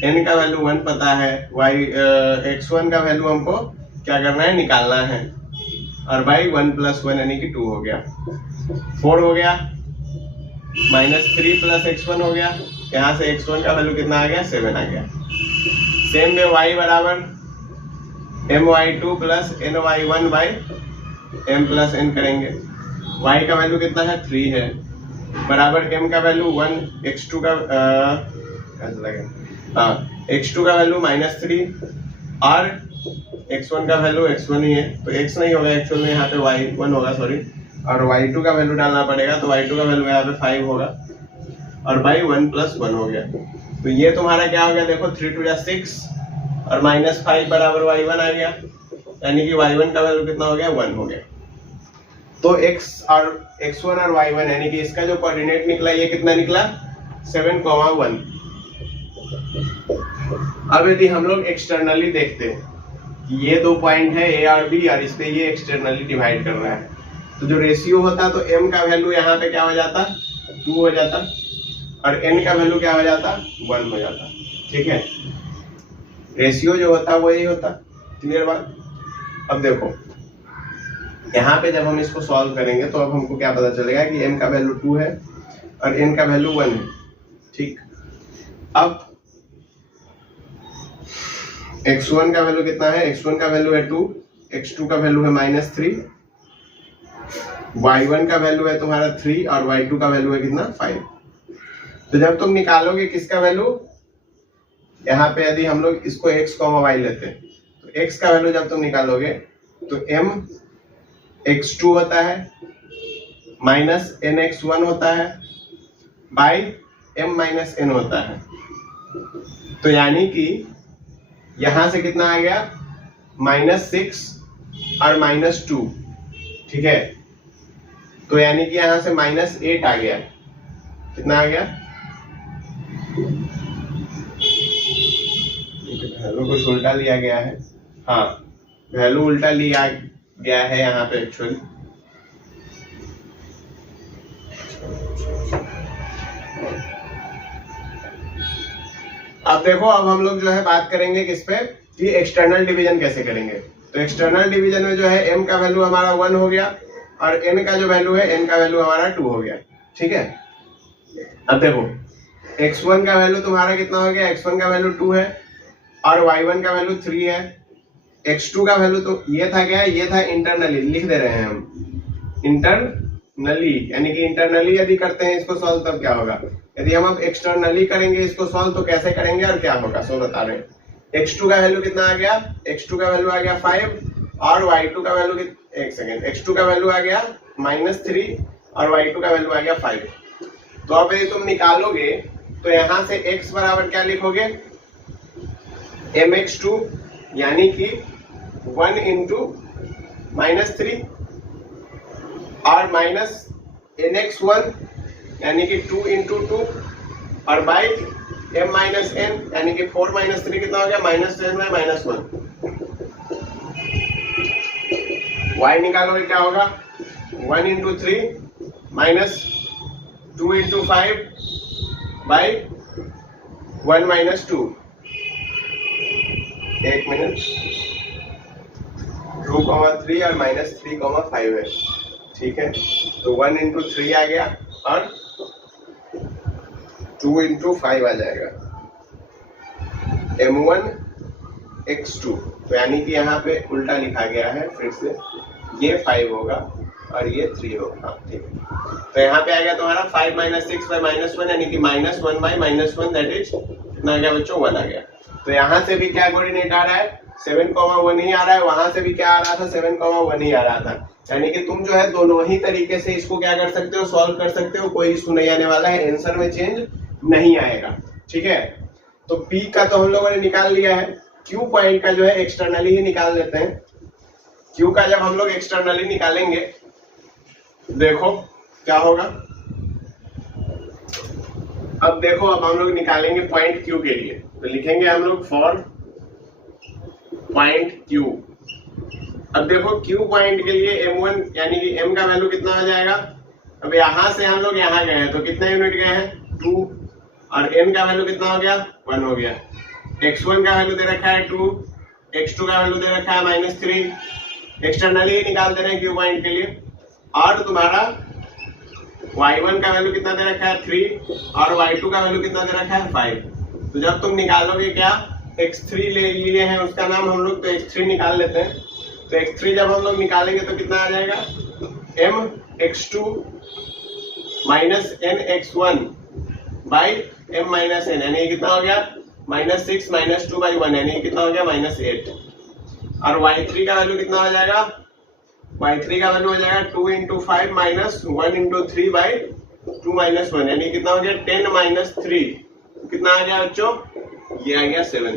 n का वैल्यू 1 पता है, x1 का वैल्यू हमको क्या करना है? निकालना है, और बाई 1 प्लस 1 यानी कि 2 हो गया, 4 हो गया, -3 प्लस x1 हो गया, यहाँ से x1 का वैल्यू कितना आ गया? 7 आ गया। सेम में y बराबर my2 plus ny1 by m plus n करेंगे। y का वैल्यू कितना है? 3 है, बराबर m का वैल्यू 1, x2 का x2 का वैल्यू -3 और x1 का वैल्यू x1 ही है, तो x नहीं होगा एक्चुअल में, यहाँ पे y1 होगा, सॉरी, और y2 का वैल्यू डालना पड़ेगा, तो y2 का वैल्यू यहाँ पे 5 होगा, और बाई 1 प्लस 1 हो गया। तो ये तुम्हारा क्या हो गया? देखो 3 2 6 और -5 बराबर y1 आ गया, यानी कि y1 का वैल्यू कितना हो गया? 1 हो गया। तो x और x1 और y1 यानी कि इसका जो कोऑर्डिनेट निकला, ये कितना निकला? 7, 1। अब यदि हम लोग एक्सटर्नली देखते हैं, ये दो पॉइंट है a और b, और इस पे ये एक्सटर्नली डिवाइड कर रहा है, तो जो रेशियो होता तो m का वैल्यू यहाँ पे क्या हो जाता? 2 हो जाता, और n का वैल्यू क्या हो जाता? 1 हो जाता। ठीक है, रेशियो जो होता वही होता। क्लियर बात? अब देखो यहाँ पे जब हम इसको सॉल्व करेंगे तो अब हमको क्या पता चलेगा कि m का वैल्यू 2 है और n का वैल्यू 1 है। ठीक, अब x1 का वैल्यू कितना है? x1 का वैल्यू है 2, x2 का वैल्यू है -3, y1 का वैल्यू है तुम्हारा 3 और y2 का वैल्यू है कितना? 5। तो जब तुम निकालोगे किसका वैल्यू, यहाँ पे यदि हम लोग इसको x, y लेते हैं, तो x का वैल्यू जब तुम निकालोगे तो m x2 होता है माइनस nx1 होता है बाई m माइनस n होता है। तो यानी कि यहां से कितना आ गया -6 और -2, ठीक है। तो यानी कि यहां से -8 आ गया, कितना आ गया, वैल्यू कुछ उल्टा लिया गया है, हाँ वैल्यू उल्टा लिया गया है यहाँ पे एक्चुअली। अब देखो, अब हम लोग जो है बात करेंगे किस पे कि एक्सटर्नल डिवीजन कैसे करेंगे। तो एक्सटर्नल डिवीजन में जो है m का वैल्यू हमारा 1 हो गया और n का जो वैल्यू है n का वैल्यू हमारा 2 हो गया, ठीक है। अब देखो x1 का वैल्यू तुम्हारा कितना हो गया, x1 का वैल्यू 2 है और y1 का वैल्यू 3 है। x2 का वैल्यू तो ये था क्या, ये था इंटरनली, लिख दे रहे हैं हम इंटरनली, यानी कि इंटरनली यदि करते हैं इसको सॉल्व तब क्या होगा। यदि हम अब एक्सटर्नली करेंगे इसको सॉल्व तो कैसे करेंगे और क्या होगा, सो बता रहे हैं। x2 का वैल्यू कितना आ गया, x2 का वैल्यू आ गया 5 और y2 का वैल्यू एक सेकेंड, x2 का वैल्यू आ गया -3 और y2 का वैल्यू आ गया 5। तो अब यदि तुम निकालोगे तो यहां से x बराबर क्या लिखोगे, mx2 यानी कि 1 इंटू -3 और माइनस nx1 यानी कि 2 इंटू 2 और बाई m माइनस n यानी कि 4 माइनस 3 कितना हो गया, -10 बाई -1। y निकालोगे क्या होगा, 1 into 3 minus 2 into 5 by 1 minus 2। एक मिनट, 2,3 और -3,5 है, ठीक है। तो 1 इंटू 3 आ गया और 2 इंटू 5 आ जाएगा, m1 x2। तो यानी कि यहाँ पे उल्टा लिखा गया है, फिर से ये 5 होगा और ये 3 होगा, ठीक है। तो यहाँ पे आ गया तुम्हारा 5 - 6 बाई -1 यानी कि -1 बाई -1, दैट इज कितना आ गया बच्चों, 1 आ गया। तो यहाँ से भी क्या कोऑर्डिनेट आ रहा है, 7,1 ही आ रहा है, वहां से भी क्या आ रहा था, 7,1 ही आ रहा था। यानी कि तुम जो है दोनों ही तरीके से इसको क्या कर सकते हो, सॉल्व कर सकते हो, कोई इशू नहीं आने वाला है, आंसर में चेंज नहीं आएगा, ठीक है। तो P का तो हम लोगों ने निकाल लिया है, Q पॉइंट का जो है एक्सटर्नली ही निकाल देते हैं। Q का जब हम लोग एक्सटर्नली निकालेंगे देखो क्या होगा। अब देखो, अब हम लोग निकालेंगे पॉइंट Q के लिए, तो लिखेंगे हम लोग फॉर पॉइंट Q। अब देखो Q पॉइंट के लिए m1 यानी कि m का वैल्यू कितना हो जाएगा। अब यहां से हम लोग यहाँ गए हैं तो कितने यूनिट गए हैं, 2 और n का वैल्यू कितना हो गया, 1 हो गया। x1 का वैल्यू दे रखा है 2, x2 का वैल्यू दे रखा है -3, एक्सटर्नली निकाल दे रहे हैं Q पॉइंट के लिए। और तुम्हारा y1 का वैल्यू कितना दे रखा है 3 और y2 का वैल्यू कितना दे रखा है 5। तो जब तुम निकालोगे क्या, x3 ले लिए हैं उसका नाम हम लोग, तो x3 निकाल लेते हैं। तो x3 जब हम लोग निकालेंगे तो कितना आ जाएगा, mx2 minus nx1 by m minus n, यानी कितना हो गया -6 - 2 बाई 1, यानी कितना हो गया -8। और y3 का वैल्यू कितना हो जाएगा, y3 का वैल्यू हो जाएगा 2 into 5 minus 1 into 3 by 2 minus 1, यानी कितना हो गया 10 - 3, कितना आ गया बच्चों, ये आ गया 7।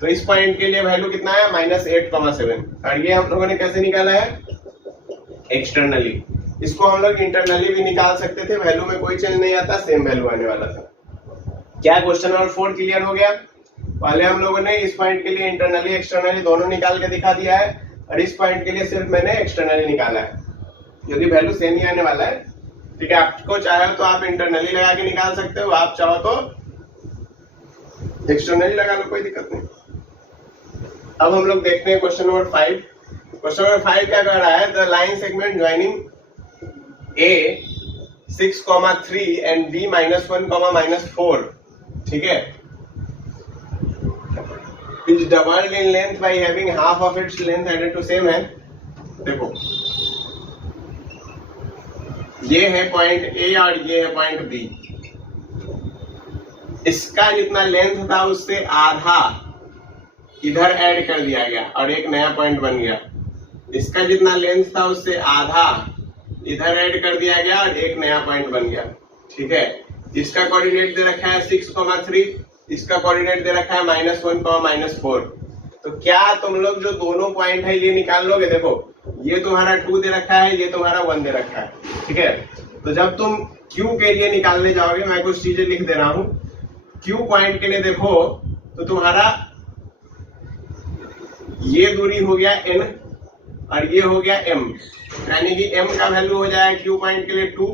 तो इस पॉइंट के लिए वैल्यू कितना है, -8,7। और ये हम लोगों ने कैसे निकाला है, एक्सटर्नली। इसको हम लोग इंटरनली भी निकाल सकते थे, वैल्यू में कोई चेंज नहीं आता, सेम वैल्यू आने वाला था। क्या क्वेश्चन नंबर 4 क्लियर हो गया। पहले हम लोगों ने इस पॉइंट के लिए इंटरनली एक्सटर्नली दोनों निकाल के दिखा दिया है और इस पॉइंट के लिए सिर्फ मैंने एक्सटर्नली निकाला है, क्योंकि वैल्यू सेम ही आने वाला है, ठीक है। आपको चाहे तो आप इंटरनली लगा के निकाल सकते हो, आप चाहो तो एक्सटर्नली लगा लो, कोई दिक्कत नहीं। अब हम लोग देखते हैं क्वेश्चन नंबर 5। क्वेश्चन नंबर 5 क्या कह रहा है, the line segment joining A 6,3 and B -1, -4, ठीक है, is doubled in length by having half of its length added to same है। देखो ये है पॉइंट A और ये है पॉइंट B, इसका जितना लेंथ था उससे आधा इधर ऐड कर दिया गया और एक नया पॉइंट बन गया। इसका जितना लेंथ था उससे आधा इधर ऐड कर दिया गया और एक नया पॉइंट बन गया, ठीक है। इसका कोऑर्डिनेट दे रखा है 6,3, इसका कोऑर्डिनेट दे रखा है -1, -4। तो क्या तुम लोग जो दोनों पॉइंट है ये निकाल लोगे? देखो ये तुम्हारा 2 दे रखा है, ये तुम्हारा 1 दे रखा है, ठीक है। तो जब तुम Q के लिए निकालने जाओगे, मैं कुछ चीजें लिख दे रहा हूं। Q पॉइंट के लिए देखो तो तुम्हारा ये दूरी हो गया n और ये हो गया m, यानी कि m का वैल्यू हो जाएगा Q पॉइंट के लिए 2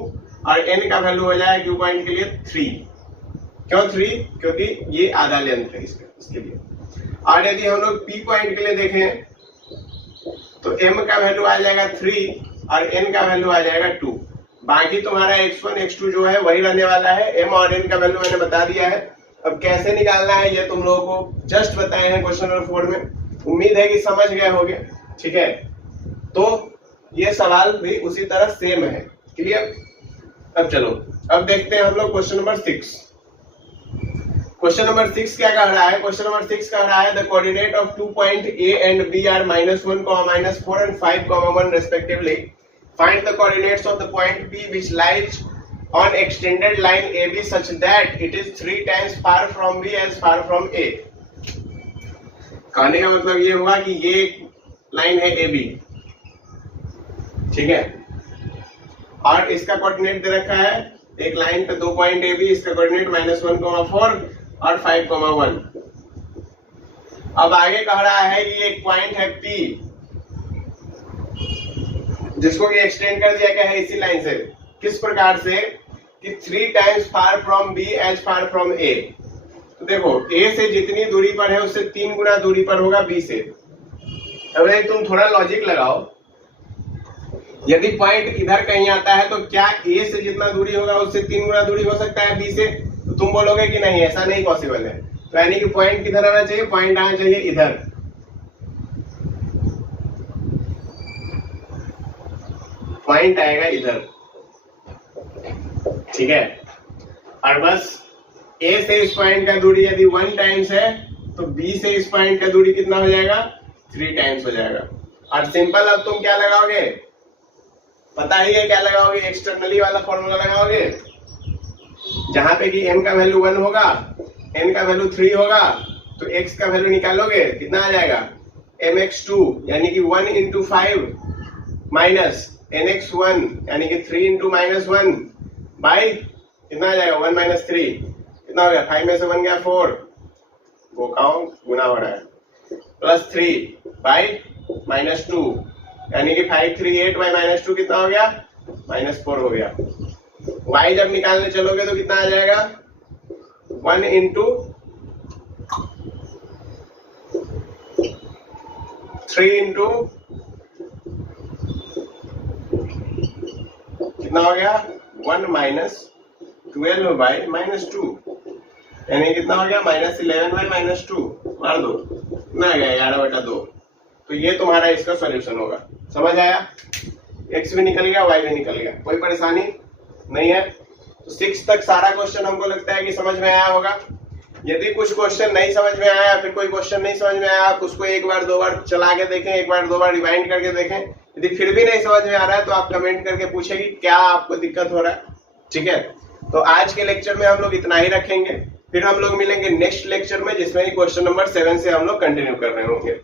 और n का वैल्यू हो जाएगा Q पॉइंट के लिए 3। क्यों 3? क्योंकि ये आधा लेंथ है इसके लिए। और यदि हम लोग P पॉइंट के लिए देखें तो m का वैल्यू आ जाएगा 3 और n का वैल्यू आ जाएगा 2। बाकी तुम्हारा x1 x2 जो है वही रहने वाला है। m और n का वैल्यू मैंने बता दिया है। अब कैसे निकालना है ये तुम लोगों को जस्ट बताए हैं क्वेश्चन नंबर 4 में। उम्मीद है कि समझ गए होंगे, ठीक है। तो ये सवाल भी उसी तरह सेम है, क्लियर। अब चलो अब देखते हैं हम लोग क्वेश्चन नंबर 6। क्वेश्चन नंबर 6 क्या कह रहा है? क्वेश्चन नंबर 6 कह रहा है the coordinate of 2 point A and B are -1, -4 and 5, 1 respectively. Find the coordinates of the point P which lies on extended line AB such that it is 3 times far from B as far from A. कहने का मतलब ये हुआ कि ये line है AB, ठीक है, और इसका कोऑर्डिनेट दे रखा है एक लाइन पे 2 पॉइंट AB, इसका कोऑर्डिनेट -1,4 और 5,1। अब आगे कह रहा है कि एक पॉइंट है P जिसको कि एक्सटेंड कर दिया गया है इसी लाइन से। किस प्रकार से? कि 3 times far from B as far from A। तो देखो A से जितनी दूरी पर है उससे 3 गुना दूरी पर होगा B से। अब तुम थोड़ा लॉजिक लगाओ, यदि पॉइंट इधर कहीं आता है तो क्या A से जितना दूरी होगा उससे 3 गुना दूरी हो सकता है B से? तो तुम बोलोगे कि नहीं, ऐसा नहीं पॉसिबल है। तो यानी कि पॉइंट किधर आना चाहिए? पॉइंट आना चाहिए इधर, पॉइंट आएगा इधर, ठीक है। और बस A से इस पॉइंट का दूरी यदि 1 टाइम्स है तो B से इस पॉइंट का दूरी कितना हो जाएगा? 3 टाइम्स हो जाएगा। और सिंपल अब तुम क्या लगाओगे? पता ही है क्या लगाओगे? एक्सटर्नली वाला फॉर्मूला लगाओगे, जहां पे कि m का वैल्यू 1 होगा, n का वैल्यू 3 होगा, तो x का वैल्यू निकालोगे कितना आ जाएगा? mx2 यानी कि 1 इंटू 5 माइनस nx1 यानी कि 3 इंटू -1 बाई कितना आ जाएगा? 1 माइनस 3 कितना हो गया? 5 में से 1 गया 4, वो काउंट गुना हो रहा है, प्लस 3 बाई -2 यानी कि 5 3 8 बाई -2 कितना हो गया? -4 हो गया। y जब निकालने चलोगे तो कितना आ जाएगा? 1 इंटू 3 इंटू कितना हो गया? 1 माइनस 12 बाई -2 यानी कितना हो गया? -11 बाई -2 मार दो, कितना आ गया? 11/2। तो ये तुम्हारा इसका सॉल्यूशन होगा। समझ आया? x भी निकल गया, y भी निकल गया, कोई परेशानी नहीं है। तो 6 तक सारा क्वेश्चन हमको लगता है कि समझ में आया होगा। यदि कुछ क्वेश्चन नहीं समझ में आया, फिर कोई क्वेश्चन नहीं समझ में आया, आप उसको 1 बार 2 बार चला के देखें, 1 बार 2 बार रिवाइंड करके देखें। यदि फिर भी नहीं समझ में आ रहा है तो आप कमेंट करके पूछें कि क्या आपको दिक्कत हो रहा है, ठीक है। तो आज के लेक्चर में हम लोग इतना ही रखेंगे, फिर हम लोग मिलेंगे नेक्स्ट लेक्चर में जिसमें क्वेश्चन नंबर 7 से हम लोग कंटिन्यू कर रहे होंगे।